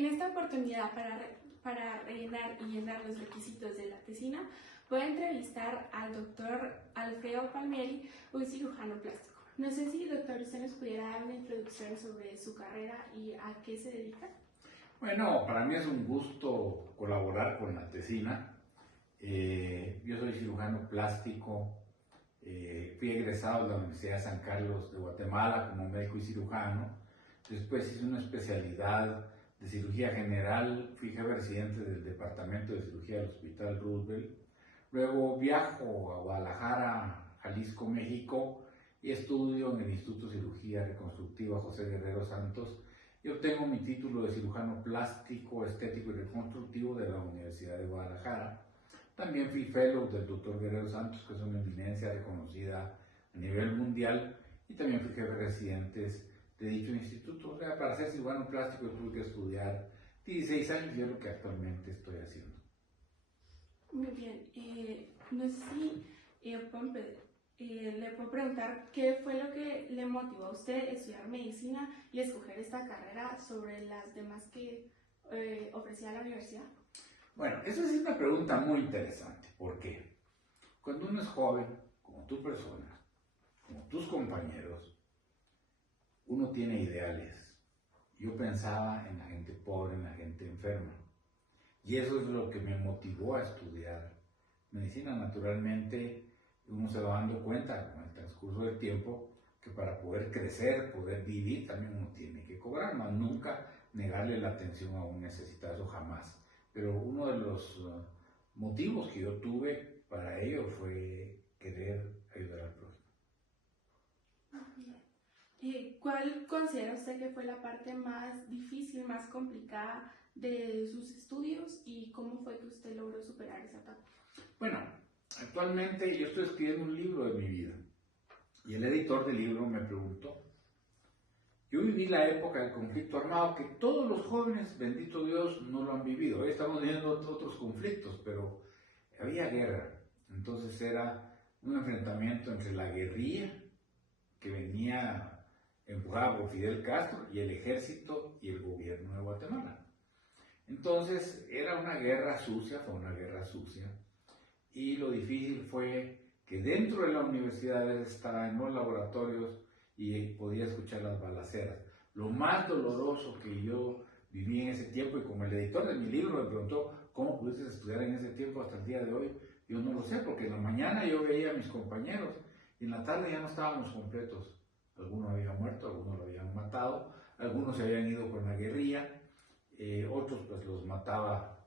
En esta oportunidad, para rellenar y llenar los requisitos de la tesina, voy a entrevistar al doctor Alfredo Palmieri, un cirujano plástico. No sé si, doctor, usted nos pudiera dar una introducción sobre su carrera y a qué se dedica. Bueno, para mí es un gusto colaborar con la tesina. Yo soy cirujano plástico, fui egresado de la Universidad de San Carlos de Guatemala como médico y cirujano. Después hice una especialidad de cirugía general, fui jefe residente del Departamento de Cirugía del Hospital Roosevelt. Luego viajo a Guadalajara, Jalisco, México, y estudio en el Instituto de Cirugía Reconstructiva José Guerrero Santos. Y obtengo mi título de cirujano plástico, estético y reconstructivo de la Universidad de Guadalajara. También fui fellow del Dr. Guerrero Santos, que es una eminencia reconocida a nivel mundial, y también fui jefe residentes de dicho instituto. O sea, para ser cirujano plástico tuve que estudiar 16 años y es lo que actualmente estoy haciendo. Muy bien. No sé si le puedo preguntar qué fue lo que le motivó a usted a estudiar medicina y escoger esta carrera sobre las demás que ofrecía la universidad. Bueno, esa es una pregunta muy interesante. ¿Por qué? Cuando uno es joven, como tu persona, como tus compañeros, uno tiene ideales. Yo pensaba en la gente pobre, en la gente enferma. Y eso es lo que me motivó a estudiar medicina. Naturalmente, uno se va dando cuenta con el transcurso del tiempo que para poder crecer, poder vivir, también uno tiene que cobrar, más nunca negarle la atención a un necesitado, eso jamás. Pero uno de los motivos que yo tuve para ello fue querer ayudar al prójimo. ¿Cuál considera usted que fue la parte más difícil, más complicada de sus estudios y cómo fue que usted logró superar esa etapa? Bueno, actualmente yo estoy escribiendo un libro de mi vida y el editor del libro me preguntó. Yo viví la época del conflicto armado que todos los jóvenes, bendito Dios, no lo han vivido. Hoy estamos viviendo otros conflictos, pero había guerra. Entonces era un enfrentamiento entre la guerrilla que venía empujada por Fidel Castro y el ejército y el gobierno de Guatemala. Entonces era una guerra sucia, fue una guerra sucia. Y lo difícil fue que dentro de la universidad estaba en los laboratorios y podía escuchar las balaceras. Lo más doloroso que yo viví en ese tiempo, y como el editor de mi libro me preguntó cómo pudiste estudiar en ese tiempo hasta el día de hoy, yo no lo sé, porque en la mañana yo veía a mis compañeros y en la tarde ya no estábamos completos. Algunos habían muerto, algunos lo habían matado, algunos se habían ido con la guerrilla, otros pues los mataba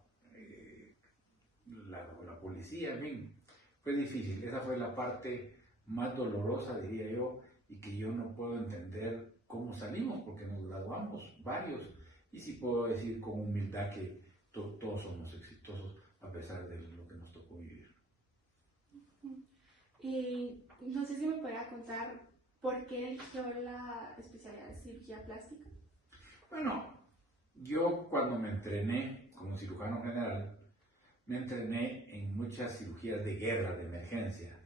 la policía, en fin. Fue difícil, esa fue la parte más dolorosa, diría yo, y que yo no puedo entender cómo salimos, porque nos graduamos varios, y sí puedo decir con humildad que todos somos exitosos a pesar de lo que nos tocó vivir. Y no sé si me pudiera contar por qué eligió la especialidad de cirugía plástica. Bueno, yo cuando me entrené como cirujano general, me entrené en muchas cirugías de guerra, de emergencia.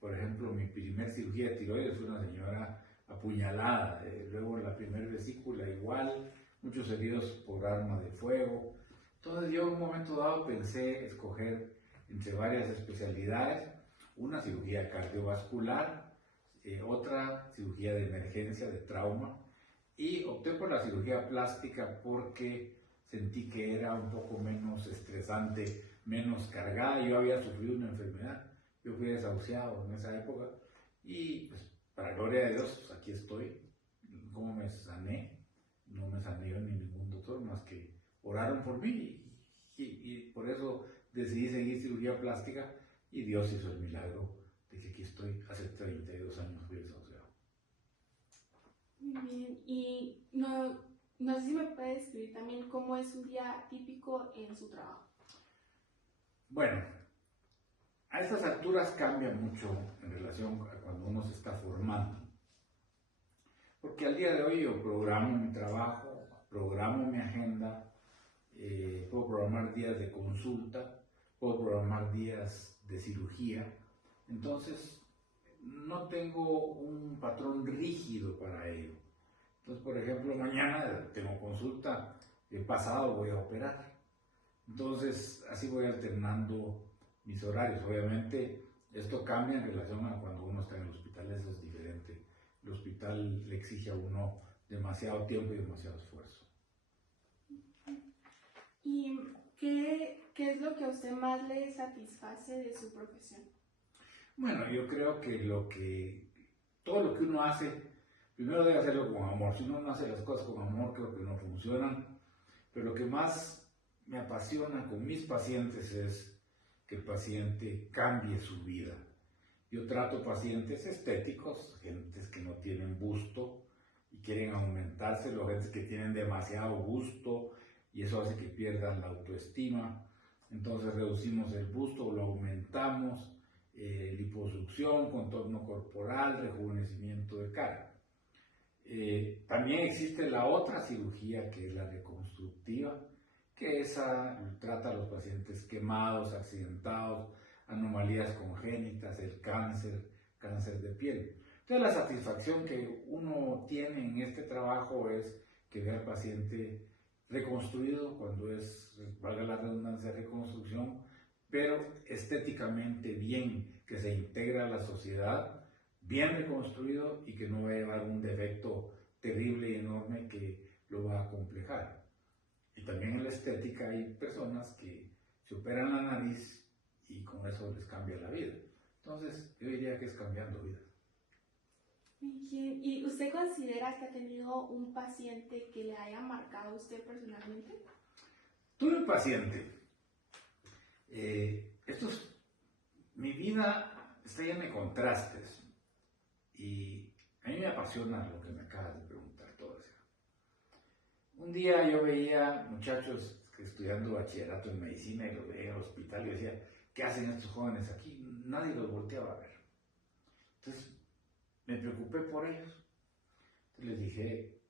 Por ejemplo, mi primer cirugía de tiroides fue una señora apuñalada, luego la primera vesícula igual, muchos heridos por arma de fuego. Entonces yo en un momento dado pensé escoger entre varias especialidades, una cirugía cardiovascular, otra cirugía de emergencia, de trauma, y opté por la cirugía plástica porque sentí que era un poco menos estresante, menos cargada. Yo había sufrido una enfermedad, yo fui desahuciado en esa época y pues para gloria de Dios, pues aquí estoy. ¿Cómo me sané? No me sané yo ni ningún doctor, más que oraron por mí y por eso decidí seguir cirugía plástica y Dios hizo el milagro de que aquí estoy. Hace 32 años fui desahuciado. Muy bien, y no sé si me puede describir también cómo es un día típico en su trabajo. Bueno, a estas alturas cambia mucho en relación a cuando uno se está formando. Porque al día de hoy yo programo mi trabajo, programo mi agenda, puedo programar días de consulta, puedo programar días de cirugía. Entonces, no tengo un patrón rígido para ello. Entonces, por ejemplo, mañana tengo consulta, el pasado voy a operar. Entonces, así voy alternando mis horarios. Obviamente, esto cambia en relación a cuando uno está en el hospital, eso es diferente. El hospital le exige a uno demasiado tiempo y demasiado esfuerzo. ¿Y qué es lo que a usted más le satisface de su profesión? Bueno, yo creo que todo lo que uno hace, primero debe hacerlo con amor. Si uno no hace las cosas con amor, creo que no funcionan. Pero lo que más me apasiona con mis pacientes es que el paciente cambie su vida. Yo trato pacientes estéticos, gentes que no tienen busto y quieren aumentárselo, gentes que tienen demasiado busto y eso hace que pierdan la autoestima. Entonces reducimos el busto o lo aumentamos, liposucción, contorno corporal, rejuvenecimiento de cara. También existe la otra cirugía que es la reconstructiva, que esa trata a los pacientes quemados, accidentados, anomalías congénitas, el cáncer, cáncer de piel. Entonces la satisfacción que uno tiene en este trabajo es que ve al paciente reconstruido cuando es, valga la redundancia, reconstrucción, pero estéticamente bien, que se integra a la sociedad, bien reconstruido y que no va a llevar un defecto terrible y enorme que lo va a acomplejar. Y también en la estética hay personas que se operan la nariz y con eso les cambia la vida. Entonces, yo diría que es cambiando vidas. ¿Y usted considera que ha tenido un paciente que le haya marcado a usted personalmente? Tuve un paciente. Mi vida está llena de contrastes y a mí me apasiona lo que me acabas de preguntar todo eso. Un día yo veía muchachos estudiando bachillerato en medicina y los veía en el hospital y decía, ¿qué hacen estos jóvenes aquí? Nadie los volteaba a ver. Entonces me preocupé por ellos. Entonces les dije,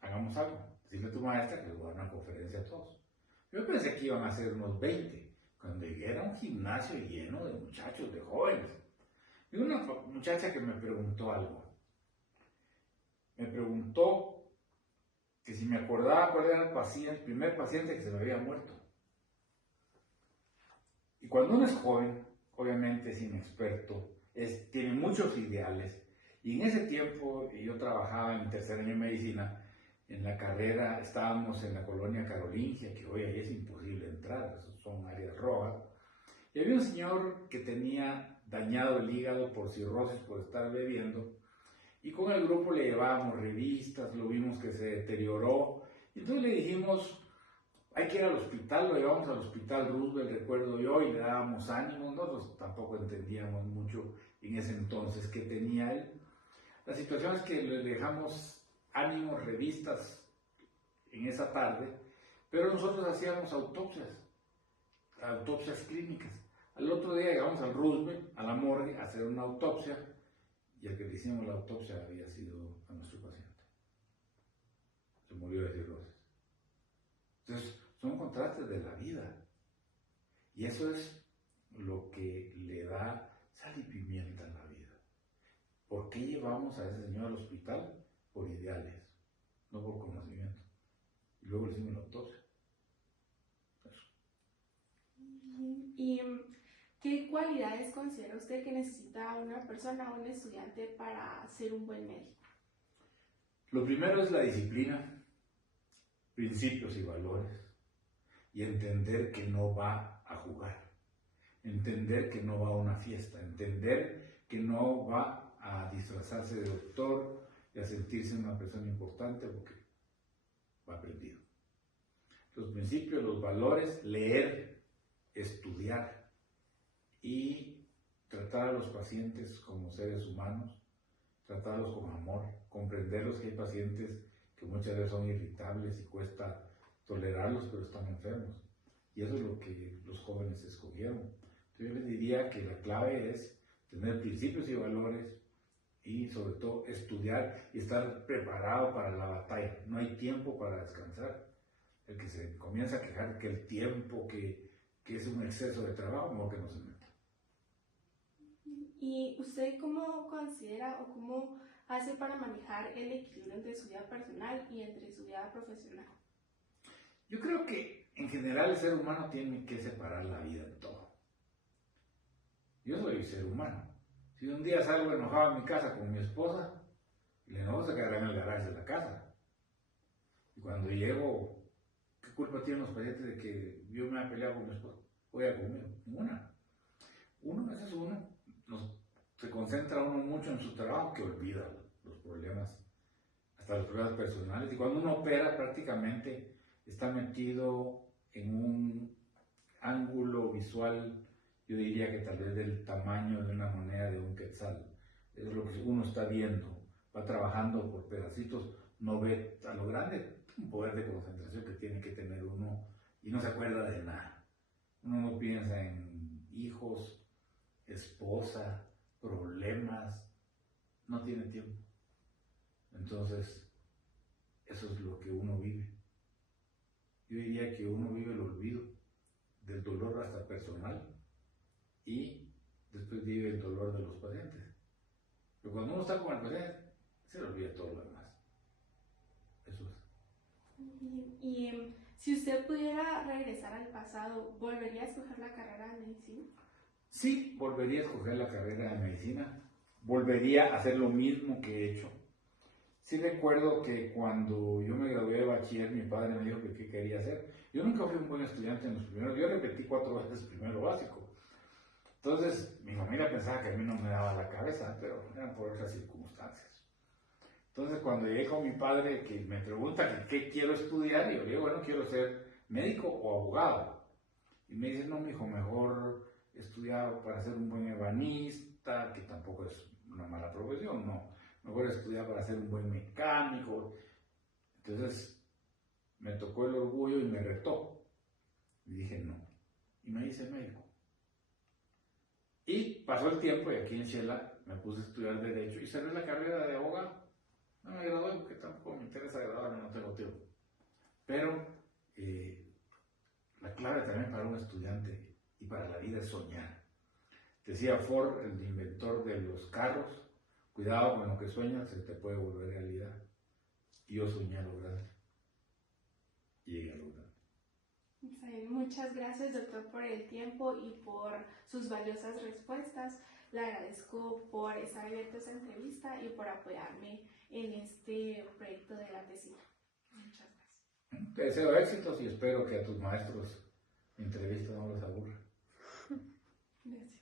hagamos algo. Dile a tu maestra que les voy a dar una conferencia a todos. Yo pensé que iban a ser unos 20. Cuando llegué era un gimnasio lleno de muchachos, de jóvenes. Y una muchacha que me preguntó algo. Me preguntó que si me acordaba cuál era el primer paciente que se me había muerto. Y cuando uno es joven, obviamente es inexperto, tiene muchos ideales. Y en ese tiempo yo trabajaba en tercer año de medicina. En la carrera estábamos en la colonia Carolingia, que hoy ahí es imposible entrar, son áreas rojas. Y había un señor que tenía dañado el hígado por cirrosis, por estar bebiendo. Y con el grupo le llevábamos revistas, lo vimos que se deterioró. Y entonces le dijimos, hay que ir al hospital, lo llevamos al hospital Roosevelt, recuerdo yo, y le dábamos ánimos. Nosotros tampoco entendíamos mucho en ese entonces qué tenía él. La situación es que le dejamos ánimos, revistas en esa tarde, pero nosotros hacíamos autopsias clínicas. Al otro día llegamos al Roosevelt, a la morgue, a hacer una autopsia, y el que le hicimos la autopsia había sido a nuestro paciente. Se murió de cirrosis. Entonces, son contrastes de la vida. Y eso es lo que le da sal y pimienta a la vida. ¿Por qué llevamos a ese señor al hospital? Por ideales, no por conocimiento. Y luego le hicimos la autopsia. Eso. ¿Y qué cualidades considera usted que necesita una persona o un estudiante para ser un buen médico? Lo primero es la disciplina, principios y valores, y entender que no va a jugar, entender que no va a una fiesta, entender que no va a disfrazarse de doctor y a sentirse una persona importante porque va aprendido. Los principios, los valores, leer, estudiar y tratar a los pacientes como seres humanos, tratarlos con amor, comprenderlos que hay pacientes que muchas veces son irritables y cuesta tolerarlos, pero están enfermos. Y eso es lo que los jóvenes escogieron. Entonces yo les diría que la clave es tener principios y valores y sobre todo estudiar y estar preparado para la batalla. No hay tiempo para descansar. El que se comienza a quejar que el tiempo, que es un exceso de trabajo, mejor que no se meta. ¿Y usted cómo considera o cómo hace para manejar el equilibrio entre su vida personal y entre su vida profesional? Yo creo que en general el ser humano tiene que separar la vida en todo. Yo soy ser humano. Si un día salgo enojado a mi casa con mi esposa, el enojo se quedará en el garaje de la casa. Y cuando llego, ¿qué culpa tienen los pacientes de que yo me haya peleado con mi esposa? Oiga conmigo, ninguna. Uno, ese es uno, se concentra uno mucho en su trabajo que olvida los problemas, hasta los problemas personales. Y cuando uno opera, prácticamente está metido en un ángulo visual, yo diría que tal vez del tamaño de una moneda de un quetzal. Es lo que uno está viendo, va trabajando por pedacitos, no ve a lo grande un poder de concentración que tiene que tener uno y no se acuerda de nada. Uno no piensa en hijos, esposa, problemas, no tiene tiempo. Entonces, eso es lo que uno vive. Yo diría que uno vive el olvido del dolor hasta personal y después vive el dolor de los pacientes. Pero cuando uno está con el paciente, se le olvida todo lo demás. Eso es. Y si usted pudiera regresar al pasado, ¿volvería a escoger la carrera de medicina? Sí, volvería a escoger la carrera de medicina. Volvería a hacer lo mismo que he hecho. Sí recuerdo que cuando yo me gradué de bachiller, mi padre me dijo que qué quería hacer. Yo nunca fui un buen estudiante en los primeros, yo repetí 4 veces primero básico. Entonces, mi familia pensaba que a mí no me daba la cabeza, pero eran por otras circunstancias. Entonces, cuando llegué con mi padre, que me pregunta qué quiero estudiar, yo le digo, bueno, quiero ser médico o abogado. Y me dice, no, mijo, mejor estudiar para ser un buen ebanista, que tampoco es una mala profesión, no. Mejor estudiar para ser un buen mecánico. Entonces, me tocó el orgullo y me retó. Y dije, no. Y me hice médico. Y pasó el tiempo y aquí en Shela me puse a estudiar Derecho y cerré la carrera de abogado. No me gradué porque tampoco me interesa graduarme, no tengo tiempo. Pero la clave también para un estudiante y para la vida es soñar. Decía Ford, el inventor de los carros, cuidado con lo que sueñas, se te puede volver realidad. Y yo soñé a lo grande. Y llegué a lo grande. Muchas gracias, doctor, por el tiempo y por sus valiosas respuestas. Le agradezco por estar abierto a esta entrevista y por apoyarme en este proyecto de la tesina. Muchas gracias. Te deseo éxitos y espero que a tus maestros mi entrevista no los aburra. Gracias.